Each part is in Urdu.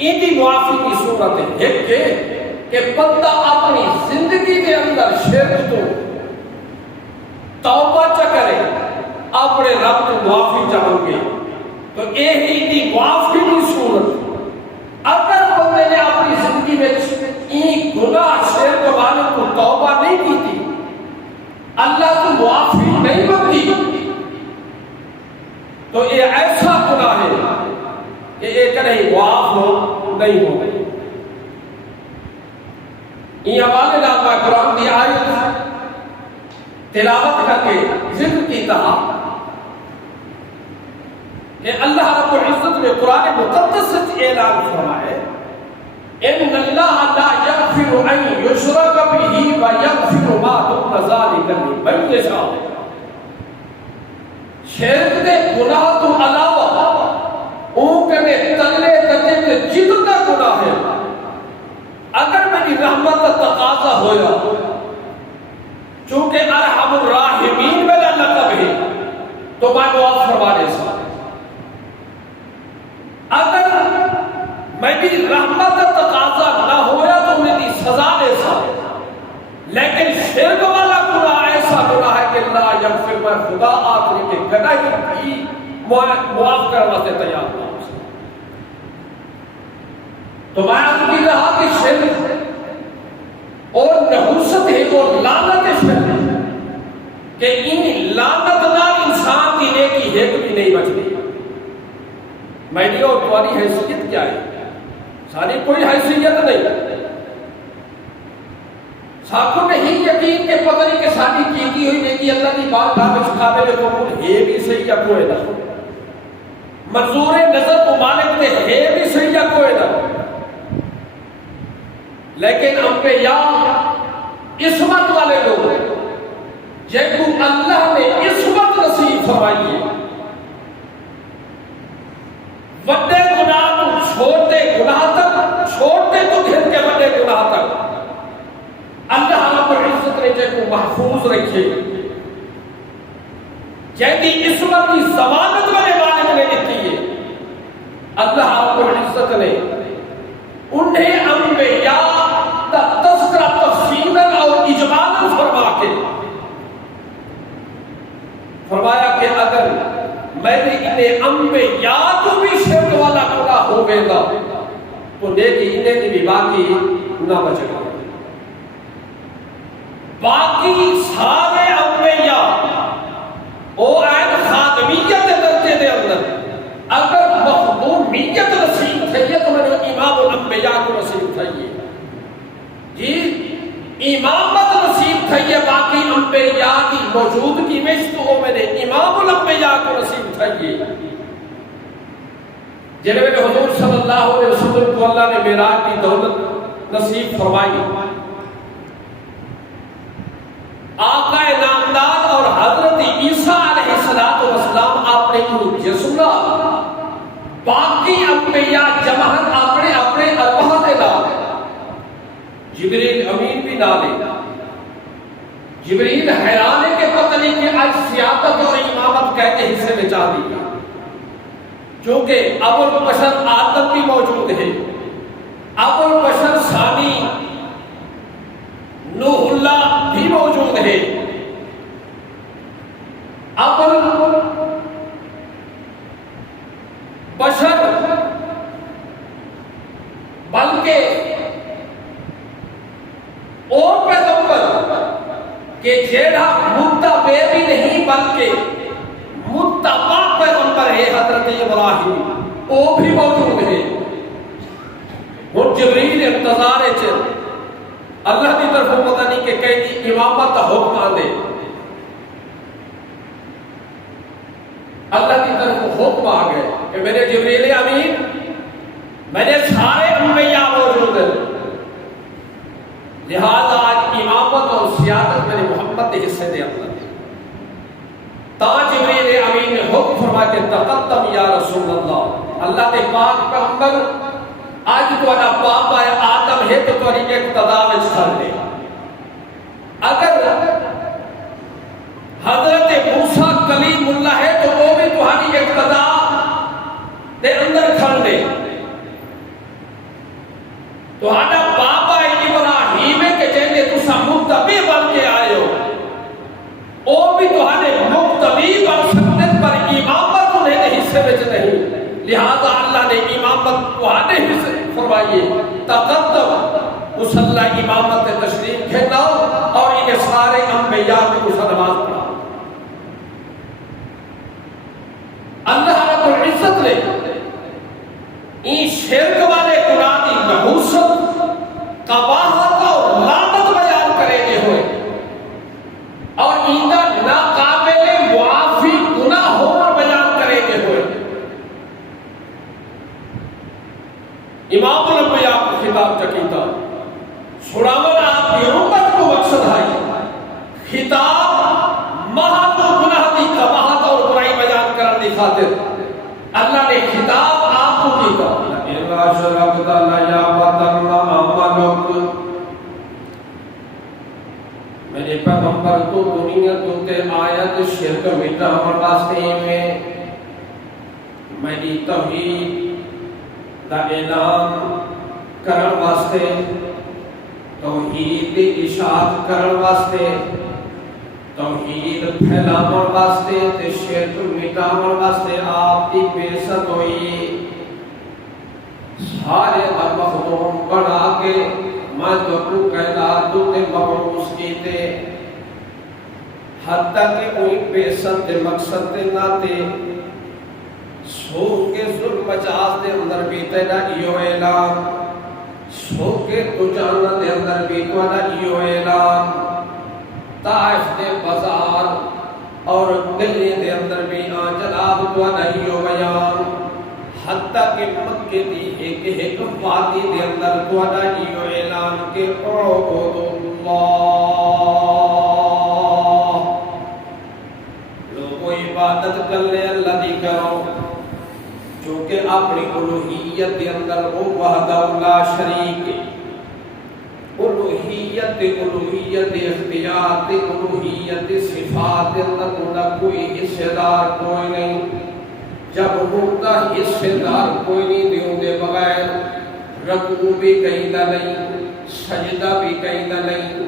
ان کی معافی کی صورت ہے کہ بندہ اپنی زندگی کے اندر شرک تو توبہ چ کرے اپنے رب کو معافی چاہیے تو یہی دی معافی کی صورت اگر بندے نے اپنی زندگی میں این گناہ شرک والے کو توبہ نہیں کی تھی اللہ تو معافی نہیں مانگی تو یہ ایسا گناہ ہے کہ یہ کہیں معاف ہو نہیں ہو یہ حوالے نام کا قرآن کی آیت تلاوت کر کے ذکر کی کہا کہ اللہ رب العزت نے قرآن مقدس سے اعلان فرمایا ان اللہ لا یغفر ان یشرک به ویغفر ما دون ذلک لمن یشاء شرک دے گناہ تو علاوہ اون کے تلے تلے کے جتنا گناہ ہے اگر میری رحمت کا تقاضا ہویا چونکہ ارحم الراحمین میرا لقب ہے تو میں معاف فرما دے سکتا اگر میری رحمت کا تقاضا نہ ہویا تو میری سزا دے سکتا لیکن شرک والا گناہ ایسا گناہ ہے کہ لا یغفر میں خدا آخری کے گناہ بھی معاف کرنا سے تیار ہوں تو میں آپ کی کہا کہ شرک اور نحوست ہے اور لعنت شرک کہ ان لعنت نال انسان کی نیکی ایک بھی نہیں بچتی میری اور تمہاری حیثیت کیا ہے ساری کوئی حیثیت نہیں ساکھوں میں ہی یقین کے پتہ نہیں کہ ساری کیتی ہوئی نیکی اللہ کی بات میں قابل قبول ہے بھی صحیح یا کوئی نہ منظور نظر ممالک میں ہے بھی صحیح یا کوئی نہ لیکن انبیاء عصمت والے لوگ جن کو اللہ نے عصمت نصیب فرمائی ہے بڑے گناہ کو چھوٹے گناہ تک چھوٹے تو گھر کے بڑے گناہ تک اللہ رب العزت نے جن کو محفوظ رکھے جن کی عصمت کی ضمانت والے مالک نے دیتی ہے اللہ رب العزت نے انہیں انبیاء کا تذکرہ تفصیلاً اور اجمالاً فرما کے فرمایا کہ اگر میں نے انہیں انبیاء کو بھی شرک والا گناہ ہو گئے گا تو نیکی انہیں کی بھی باقی نہ بچے گا باقی سارے انبیاء او این خاتمیت درجے دے اندر اگر مخدومیت نصیب تھئیے تو میں نے امام الانبیاء کو نصیب تھئیے جی امامت نصیب تھئیے باقی انبیاء کی موجودگی میں تو میں نے امام الانبیاء کو نصیب تھئیے جنہوں نے حضور صلی اللہ علیہ وسلم کو اللہ نے معراج کی دولت نصیب فرمائی آقا نامدار اور حضرت عیسیٰ علیہ السلام اپنے جسمہ باقی انبیاء جماعت اپنے اپنے ارواح دے نام جبریل امین بھی نالے جبریل حیران ہے کہ پتہ نہیں کہ آج سیادت اور امامت کہتے حصے میں چاہ دی کیونکہ ابو البشر آدم بھی موجود ہے ابو البشر ثانی نوح اللہ بھی موجود ہے ابو البشر بلکہ اور پیغمبر کہ جیڑا متبع بھی نہیں بلکہ متبع پیغمبر ہے حضرت ابراہیم وہ بھی موجود ہے وہ جبریل انتظار چل اللہ کی طرف پتہ نہیں کہ کہیں امامت کا حکم آنے اللہ کی طرف حکم آ گئے کہ میرے جبریل امین میں نے سارے انبیاء موجود ہیں لہذا آج امامت اور سیادت میرے محمد کے حصے دے اپنا تا جبریل امین نے حکم فرما کے تقدم یا رسول اللہ اللہ کے پاک پیغمبر آج تو انا باپا آدم ہے تو تمہاری اقتدا میں چھڑ لے اگر حضرت موسیٰ کلیم اللہ ہے تو وہ بھی تمہاری اقتدا دے اندر کھڑ لے تو آنا بابا ابراہیم کے جینے تسا مقتبی بن کے آئے ہو او بھی تو آنے مقتبی بن سکتے پر امامت انہیں حصے میں نہیں، لہذا اللہ نے امامت کو آنے حصے فرمائیے تقدم مسلح امامت تشریف کھینا اور انہیں سارے انبیاء کی کسا نماز پڑھا۔ اللہ رب العزت نے این شرک والے قرآن کی نحوست قباحت اور لعنت بیان کرے گے ہوئے اور ان کا ناقابل معافی گناہ ہونا بیان کرے گے ہوئے امام الانبیاء کو خطاب چکیتا سناون آپ کی امت کو مقصد ہے خطاب محض گناہ کی قباحت اور برائی بیان کرنے خاطر اللہ نے خطاب آپ کو کی کہا میرے پیغمبر تو دنیا تو تے آیت شرک مٹا ہمارے واسطے میں میری توحید دا اعلان کرن واسطے توحید اشاعت کرن واسطے توحید پھیلاون واسطے تے شرک مٹاون واسطے آپ کی بعثت ہوئی سارے مخدوم بنا کے میں تو کائنات تے مبعوث کیتے حتیٰ کہ کوئی بعثت دے مقصد تے نہ تے سو کے ظلم مجاز دے اندر بھی تیرا ایو اعلان سو کے تو جانت دے اندر بھی تیرا ایو اعلان طائف دے بازار اور گلی دے اندر بھی جناب تو ایو بیان حتیٰ کہ مکے دی ایک وادی دے اندر تو ایو اعلان کہ اعبدوا اللہ لوگوں عبادت کر لے اللہ دی کرو چونکہ اپنی الوہیت دے اندر وہ وحدہ لا شریک الوہیت اختیار الوہیت صفات اندر کوئی حصے دار کوئی نہیں جب ہوتا حصے دار کوئی نہیں دیوں دے بغیر رکوع بھی کہیں دا نہیں سجدہ بھی کہیں دا نہیں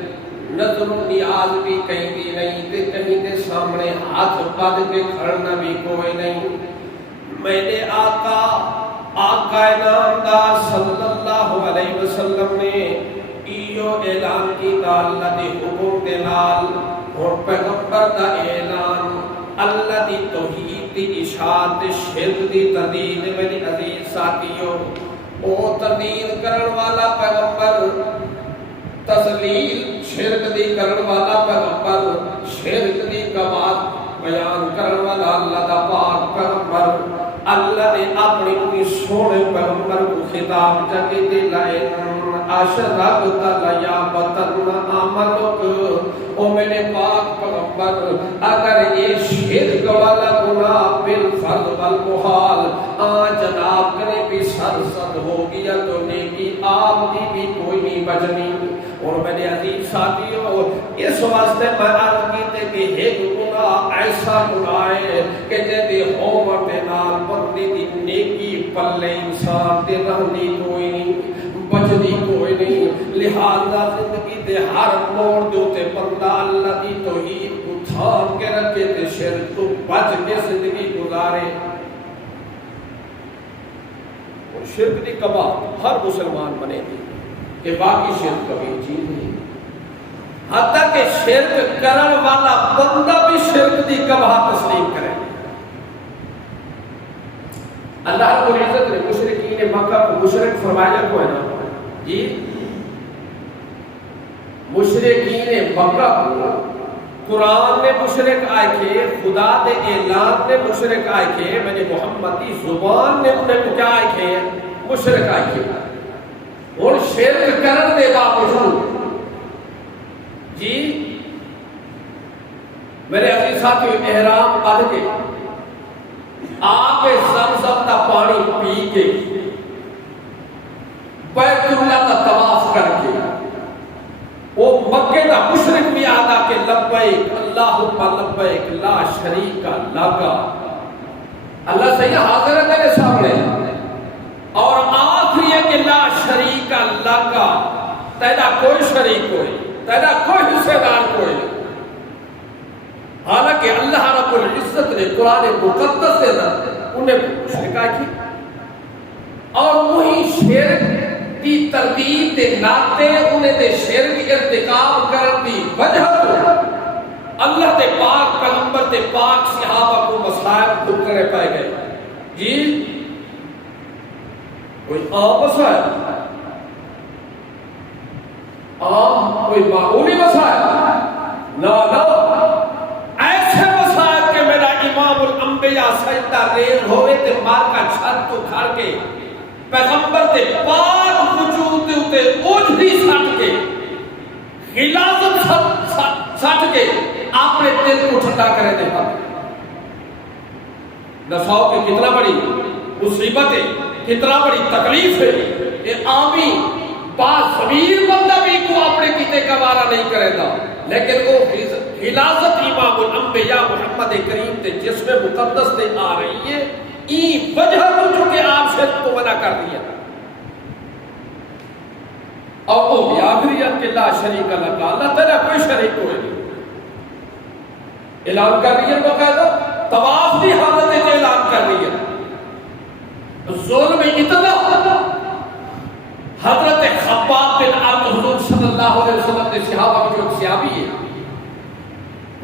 نظر و نیاز بھی کہیں دی نہیں تے کہیں دے سامنے ہاتھ پد کے کھڑنا بھی کوئی نہیں میرے آقا نامدار صلی اللہ علیہ وسلم نے ایو اعلان کی اللہ دی حکم دے نال اور پیغمبر دا اعلان اللہ دی توحید دی اشاعت شرک دی تردید میری عزیز ساتھیو او تردید کرن والا پیغمبر تذلیل شرک دی کرن والا پیغمبر شرک دی کبات بیان کرن والا اللہ دا پاک پیغمبر اللہ نے اپنی سونے پیغمبر کو خطاب جگہ دے لائے اشرکت لیابتن عملک او میرے پاک پیغمبر اگر یہ شرک والا گناہ بالفرض والمحال جناب کرے بھی سرزد ہو گیا تو نیکی آپ کی بھی کوئی نہیں بچنی اور میرے عزیز ساتھیوں اس واسطے میں عرض کیتے کہ ایک گناہ ایسا گناہ ہے کہ جیدے ہومر دے نال بندی دی نیکی پلے انسان دے رہنی کوئی نہیں بچنی کوئی نہیں لہذا زندگی دے ہر موڑ دوتے بندہ اللہ دی توحید کو تھام کے رکھے تے شرک تو بچ کے زندگی گزارے اور شرک دی کباب ہر مسلمان بنے گی کہ باقی شرک کبھی چیز نہیں حتیٰ کہ شرک کرن والا بندہ بھی شرک دی کباب تسلیم کرے اللہ رب العزت نے مشرکین مکہ کو مشرک فرمایا کو ہے نا جی مشرکین مکہ کو قرآن نے مشرک آئے کے خدا دے اعلان نے مشرک آئے کے میرے محمدی زبان نے انہیں کو کیا آئے کے مشرک آئے کے اور شرک کرن دے باوجود جی میرے عزیز ساتھیو احرام پڑھ کے آپ زمزم کا پانی پی کے بیت اللہ کا طواف کر کے وہ مکے کا مشرک بھی آتا کہ لبیک اللہم لبیک لا شریک لک اللہ سے یہ حاضر ہے تیرے سامنے اور آخری ایک کہ لا شریک اللہ کا تیرا کوئی شریک کوئی تیرا کوئی حصے دار کوئی نہیں. حالانکہ اللہ رب العزت نے قرآن مقدس سے انہیں شرکا کی اور وہی شرک کی ترتیب دے ناتے انہیں دے شرک ارتکاب کرن دی وجہ تو اللہ دے پاک پیغمبر دے پاک صحابہ کو مسائل خود کرے پائے گئے. جی کوئی عام مسائل عام کوئی معمولی مسائل نہ ایسے مسائل کہ میرا امام الانبیاء سجدہ ریل ہوئے تے مار کا چھت تو کھڑ کے پیغمبر تے پاک وجود دے اتے اوجھری سٹ کے غلاظت سٹ کے اپنے دل کو ٹھنڈا کرے دے پاک نساؤ کہ کتنا بڑی مصیبت ہے کتنا بڑی تکلیف ہے کہ عامی باضمیر بندہ بھی کو اپنے کتے گوارا نہیں کرے گا لیکن وہ غلاظت امام الانبیاء محمد کریم تے جسم مقدس تے آ رہی ہے این وجہ تو چونکہ آپ سے تو منع کر دیا اور وہ بیابریت کے لا شریک اللہ اللہ تعالیٰ کوئی شریک کوئی نہیں اعلان کر رہی ہے باقاعدہ طواف کی حالت سے اعلان کر رہی ہے. ظلم اتنا حضرت خباب بن عبد حضور صلی اللہ علیہ وسلم نے صحابہ کی جو صحابی ہے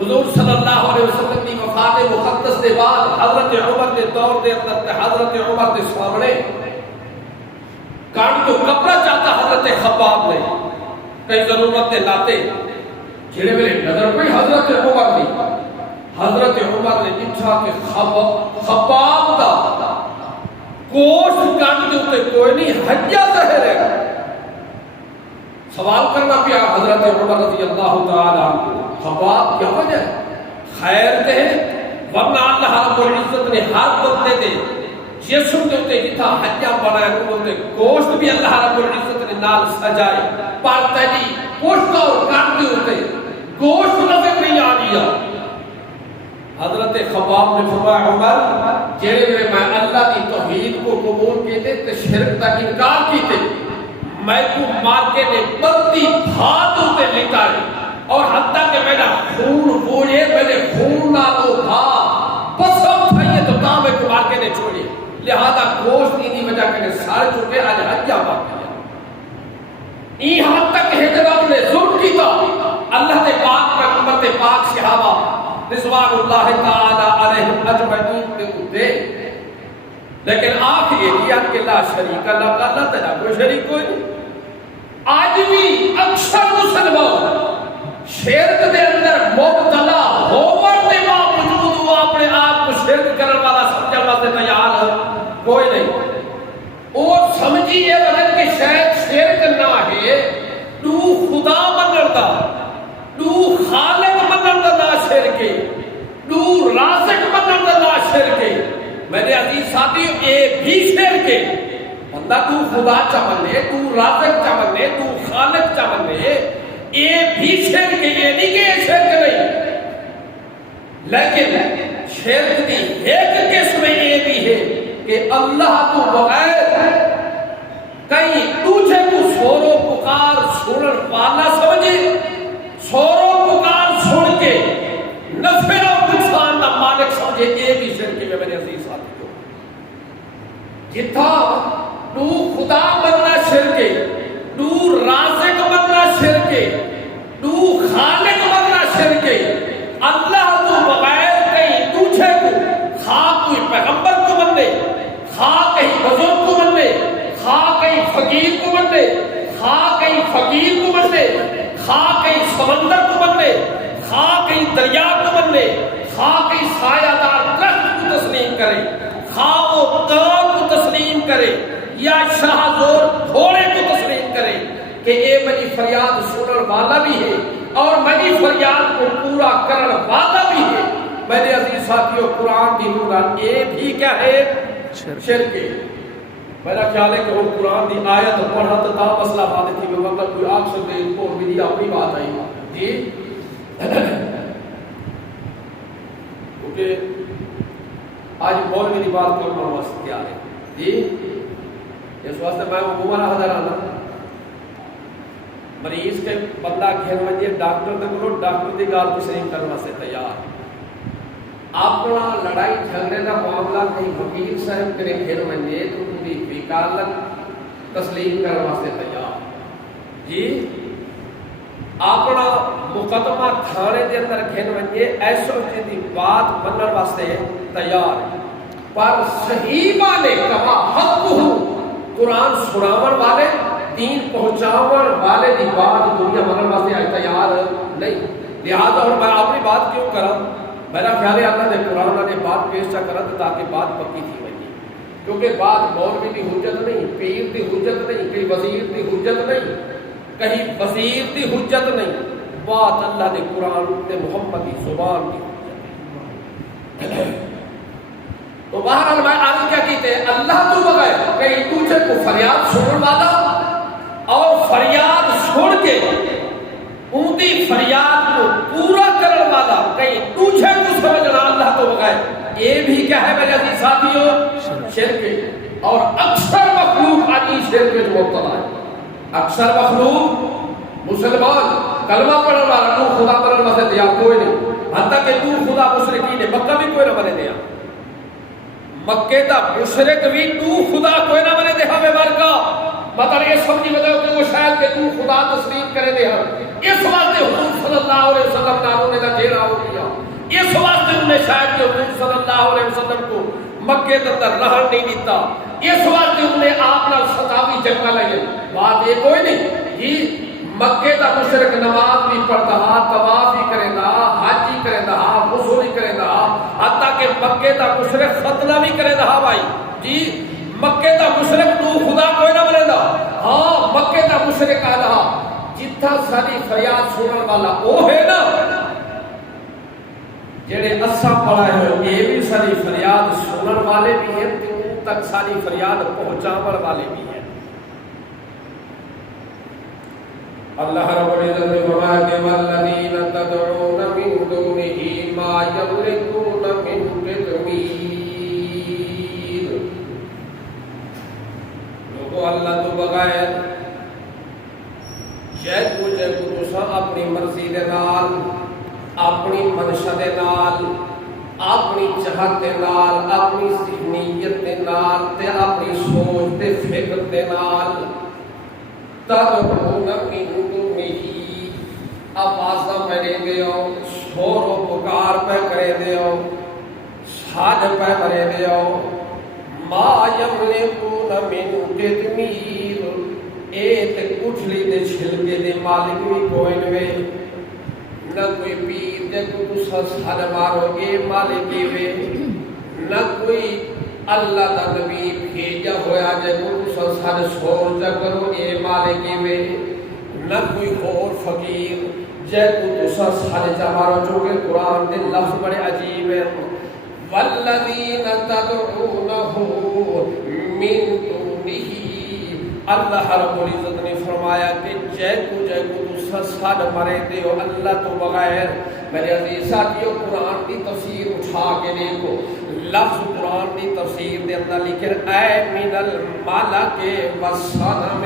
حضور صلی اللہ علیہ وسلم کی وفات مقدس کے بعد حضرت عمر کے دور دے اندر حضرت عمر کے سامنے کان کو کپڑا چاہتا حضرت خباب نے کئی ضرورت نے لاتے جڑے میرے نظر کوئی حضرت عمر نہیں حضرت عمر نے دیکھا کہ خباب دا گوشت کان کے اوپر کوئی نہیں حجہ ظاہر ہے. سوال کرنا پیا حضرت عمر رضی اللہ تعالی عنہ خباب کیا وجہ ہے خیر تے ورنہ اللہ رب العزت نے ہر بندے دے جسم دے اوپر جتھا حجہ بنایا انہوں نے گوشت بھی اللہ رب العزت نے نال سجائے پر تیری پشت اور کان کے اوپر گوشت نظر نہیں آ رہا. حضرت خباب نے فرمایا عمر جیڑے میں اللہ کی توحید کو قبول کیتے تے شرک تک انکار کیتے میں کو مار کے نے بلتی بھات ہوتے لکھا ہے اور حتیٰ کہ میرا خون بوئے میرے خون نہ تو تھا پسم تھائیے تو کام میں کو مار کے نے چھوڑی لہذا گوشت کی وجہ کے نے سار چکے آج حجہ باقی ہے. این حد تک حجرات نے ظلم کی تھا اللہ تے پاک پیغمبر تے پاک صحابہ رضوان اللہ تعالی علیہم اجمعین کے اوپر لیکن آخر یہ دیا کہ لا شریک اللہ کا اللہ تعالیٰ کوئی شریک کوئی نہیں. آج بھی اکثر مسلمان شرک دے اندر مبتلا ہومر دے باوجود وہ اپنے آپ کو شرک کرنے والا سمجھا واسطے تیار ہے کوئی نہیں. اور سمجھیے ورن کہ شاید شرک نہ ہے تو خدا منردا تو خالق منردا نہ شرک تو رازق منردا نہ شرک. میرے عزیز ساتھیو اے بھی شرک ہے بندہ تو خدا چاہنے تو رازق چاہنے تو خالق چاہنے اے بھی شرک ہے. یہ نہیں کہ یہ شرک نہیں لیکن شرک دی ایک قسم یہ بھی ہے کہ اللہ تو بغیر کہیں تجھے کو سورو پکار سنن والا سمجھے سورو پکار سن کے نفع اور نقصان کا مالک سمجھے یہ بھی شرک ہے. میرے عزیز ساتھیو جتھا تو خدا بننا شرک ہے تو رازق بننا شرک ہے تو خالق بننا شرک ہے. اللہ تو بغیر کہیں تجھے کو خواہ کوئی پیغمبر کو بننے خواہ کہیں بزرگ کو بننے خواہ کہیں فقیر کو بننے خواہ کہیں فقیر کو بننے خواہ کہیں سمندر کو بننے خواہ کہیں دریا کو بننے خواہ کہیں سایہ دار درخت کو تسلیم کرے خواہ وہ کان کو تسلیم کرے یا شاہ زور گھوڑے کو تسلیم کرے کہ اے میری فریاد سنن والا بھی ہے اور میری فریاد کو پورا کرن والا بھی ہے. میرے عزیز ساتھیوں قرآن کی نوران اے بھی کیا ہے شرک ہے. میرا خیال ہے کہ وہ قرآن کی آیت پڑھا تو تا مسئلہ بات تھی میں وقت کوئی آگ سکتے ان کو میری اپنی بات آئی جی کیونکہ آج مولوی کی بات کرنا واسطے کیا ہے جی اس واسطے میں عموماً حاضر آنا مریض کے بندہ گھر وجے ڈاکٹر دے بولو ڈاکٹر دی گال تسلیم کرنے واسطے تیار اپنا لڑائی جھگڑے کا معاملہ کہیں وکیل صاحب کرے گھر وجے تو ان کی وکالت تسلیم کرنے واسطے تیار جی اپنا مقدمہ تھانے دے اندر گھن وجے ایسو جی بات منن واسطے تیار پر صحیبہ نے کہا حق قرآن سناون والے دین پہنچاون والے دی بات دنیا منن واسطے تیار نہیں لہذا اور میں اپنی بات کیوں کرا میرا خیال ہے اللہ نے قرآن نے بات پیش چا کرا تاکہ بات پکی تھی وجی کیونکہ بات مولوی دی حجت نہیں پیر دی حجت نہیں کہیں وزیر دی حجت نہیں کہیں وزیر دی حجت نہیں بات اللہ نے قرآن تے محمد کی زبان کی تو بہرحال میں آج کیا کہتے ہیں اللہ تو بغیر کہیں تجھے کو فریاد سنن والا اور فریاد چھوڑ کے ان کی فریاد کو پورا کرنے والا کہیں تجھے کو سمجھنا اللہ تو بغیر یہ بھی کیا ہے میرے عزیز ساتھیوں شرک اور اکثر مخلوق آدھی شرک میں مبتلا ہے اکثر مخلوق مسلمان کلمہ پڑھنے والا تو خدا بننے واسطے تیار کوئی نہیں حتیٰ کہ تو خدا مشرکین ہے مکہ بھی کوئی نہ بنے دیا مکے دا مشرک بھی تو خدا کوئی نہ بنے دیا بے برکا مطلب یہ سمجھی بدل کہ وہ شاید کہ تو خدا تسلیم کرے دے اس واسطے حضور صلی اللہ علیہ وسلم ناروں نے جیرا ہو گیا اس واسطے انہیں شاید کہ حضور صلی اللہ علیہ وسلم کو مکے کے اندر رہن نہیں دیتا اس واسطے انہیں آپ نہ ستاوی جنگا لگے بات یہ کوئی نہیں یہ مکے دا مشرک نماز بھی پڑھتا طواف بھی کرے دا حج بھی کرے دا غسل بھی کرے دا حتیٰ کہ مکے دا مشرک ختنہ بھی کرے دا بھائی جی مکے دا مشرک تو خدا کوئی نہ بنے دا ہاں مکے دا مشرک آدھا جتھا ساری فریاد سنن والا وہ ہے نا جڑے اساں پڑھائے ہوئے یہ بھی ساری فریاد سنن والے بھی ہیں تو تک ساری فریاد پہنچاون والے بھی ہیں اللہ رب العزت نے فرمایا کہ والذین تدعون من دونہ ما یملکون من قطمیر لوگوں اللہ تو بغیر جے کو تساں اپنی مرضی دے نال اپنی منشا دے نال اپنی چاہت دے نال اپنی ذہنیت دے نال تے اپنی سوچ تے فکر دے نال تدعون من دونہ آوازاں پڑے دیو شور و پکار پہ کرے دیو ساج پہ کرے دیو ما یملکون من قطمیر اے تے کٹھلی دے چھلکے دے مالک بھی کوئی نوے نہ کوئی پیر جے کو تسا سر مارو گے مالکی وے نہ کوئی اللہ دا نبی بھیجا ہویا جے کو تسا سر سور جا کرو اے مالکی وے نہ کوئی اور فقیر جے کو تسا سر جا مارو جو کہ قرآن دے لفظ بڑے عجیب ہیں والذین تدعونہ من دونہ اللہ رب العزت نے فرمایا کہ جے کو تو سد مرے دے ہو اللہ تو بغیر میرے عزیز ساتھیوں قرآن کی تفسیر اٹھا کے دیکھو لفظ قرآن کی تفسیر دے اندر لکھن اے من الملک والصنم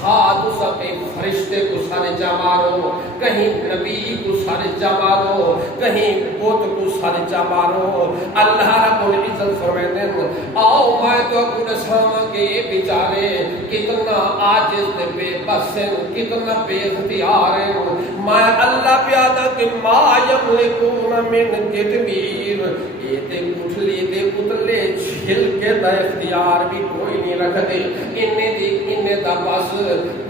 خاد سکے فرشتے کو سارے جا مارو کہیں نبی کو سارے جا مارو کہیں بت کو سارے جا مارو اللہ رب العزت فرماتے ہیں آؤ میں تو اپنے سامنے کے بیچارے کتنا عاجز تے بے بس ہیں کتنا بے اختیار ہیں میں اللہ پیادا کہ ما یملکون من قطمیر یہ تے کٹھلی دے اتلے چھل کے دا اختیار بھی کوئی نہیں رکھتے انہیں دا بس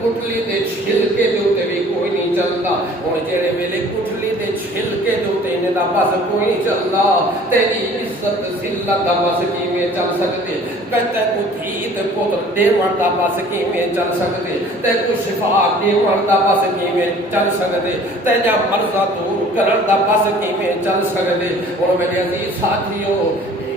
کٹھلی دے چھل کے دے اتے بھی کوئی نہیں چلتا اور جیرے ویلے کٹھلی دے چھل کے دے اتے انہیں دا بس کوئی نہیں چلتا تیری عزت ذلت دا بس کی میں چل سکتے کہتے کو دھیت پتر دے مردہ بس کی میں چل سکتے تے کو شفا دے مردہ بس کی میں چل سکتے تے جا مرضہ دور کرن دا بس کی میں چل سکتے اور میرے عزیز ساتھیوں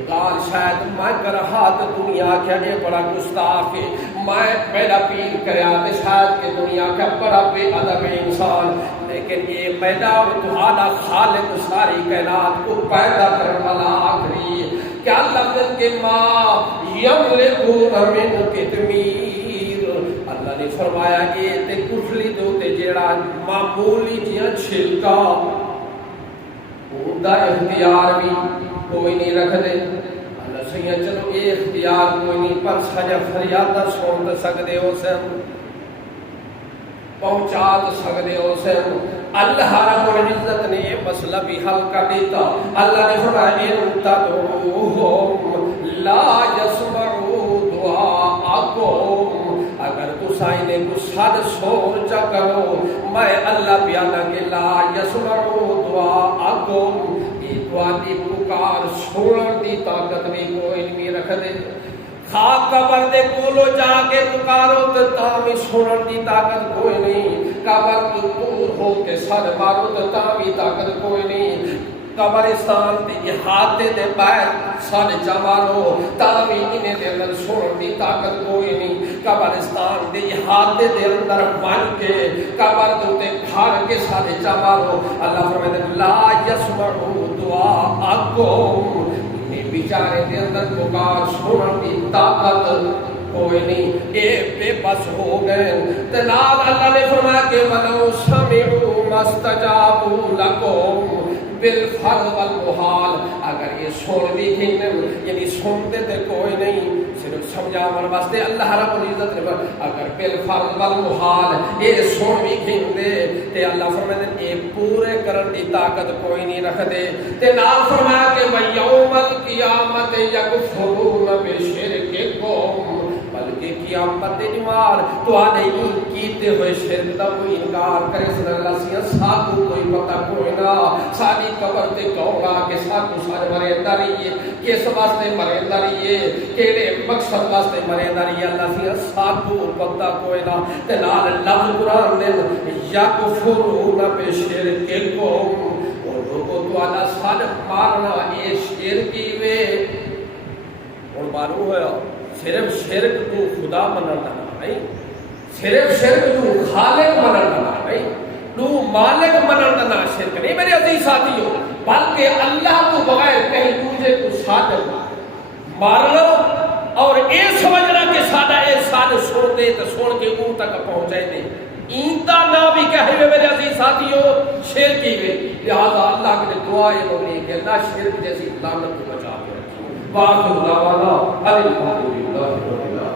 گال شاید میں کر ہاتھ دنیا کیا یہ بڑا گستاخ ہے میں میرا پیر کریا تے شاید کہ دنیا کا بڑا بے ادب انسان لیکن یہ میرا تعالی خالق ساری کائنات کو پیدا کرنے والا آخری کیا لفظ کے ماں یملکون من قطمیر، اللہ نے فرمایا یہ تے کفلی دو تے جیڑا معمولی جیاں چھلکا اوندا اختیار بھی کوئی نہیں رکھ دے۔ اللہ سیاں چلو اے اختیار کوئی نہیں، پر سجا فریاد سن سکدے ہو سن، پہنچا سکدے ہو سن۔ اللہ رب العزت نے یہ مسئلہ بھی حل کر دیتا۔ اللہ نے فرمایا ان تدعوہم لا يسمعوا دعاءکم، اگر تسائنے کو صد شور چا کرو میں اللہ بیانہ کے لا يسمعوا دعاءکم، یہ دعا دی پکار سنن دی طاقت بھی کوئی نہیں رکھ دے۔ خاک قبر دے کولو جا کے پکارو تو تامی سنن دی طاقت کوئی نہیں، قبر تو دور ہو کے سر مارو تو تامی طاقت کوئی نہیں، قبرستان دے احاطے دے باہر سر جمالو تامی انہیں دے اندر سنن دی طاقت کوئی نہیں، قبرستان دے احاطے دے اندر بن کے قبر دوتے گھر کے سر جمالو اللہ فرمائے لا يسمعوا دعاءکم، بیچارے دے اندر پکار سنن دی طاقت کوئی نہیں، اے بے بس ہو گئے۔ تنال اللہ نے فرمایا کہ وَلَوْ سَمِعُوا مَا اسْتَجَابُوا لَكُمْ بِالْفَرْضِ وَالْمُحَالِ، اگر یہ سن بھی تھی یعنی سنتے تھے کوئی نہیں، صرف سمجھا من واسطے اللہ رب العزت نے اگر بالفرض والمحال یہ سن بھی کھندے تے اللہ فرمائے اے پورے کرن دی طاقت کوئی نہیں رکھ دے۔ تے نال فرمایا کہ وَيَوْمَ الْقِيَامَةِ يَكْفُرُونَ بِشِرْكِكُمْ، بلکہ قیامت دیوار تو آنے ہی کیتے ہوئے شرک دا کوئی انکار کرے سن اللہ سیاں ساتھو کوئی پتہ کوئی نہ، ساری قبر تے کہوگا کہ ساتھو سارے مرے داریئے، کس واسطے مرے داریئے، کیلے مقصد واسطے مرے داریئے، اللہ سیاں ساتھو پتہ کوئی نہ۔ تے نال لفظ قرآن نے یکفرون بشرککم، اور لوگوں تو اللہ سارے مارنا اے شرکی وے، اور معلوم ہے صرف شرک تو خدا منن دا نہیں، صرف شرک تو خالق منن دا نہیں، تو مالک منن دا شرک نہیں میرے عزیز ساتھیو، بلکہ اللہ تو بغیر کہیں دوسرے کو صادق مارنا اور اے سمجھنا کہ سادہ اے سادہ سن دے تو سن کے اون تک پہنچائے دے، اینتا نہ بھی کہے ہوئے میرے عزیز ساتھیو شرکی ہوئے، لہذا اللہ کے دعائیں مانگنے کہ اللہ شرک جیسی لعنت کو بچا کے رکھیں۔ وآخر دعوانا الحمدللہ رب العالمین۔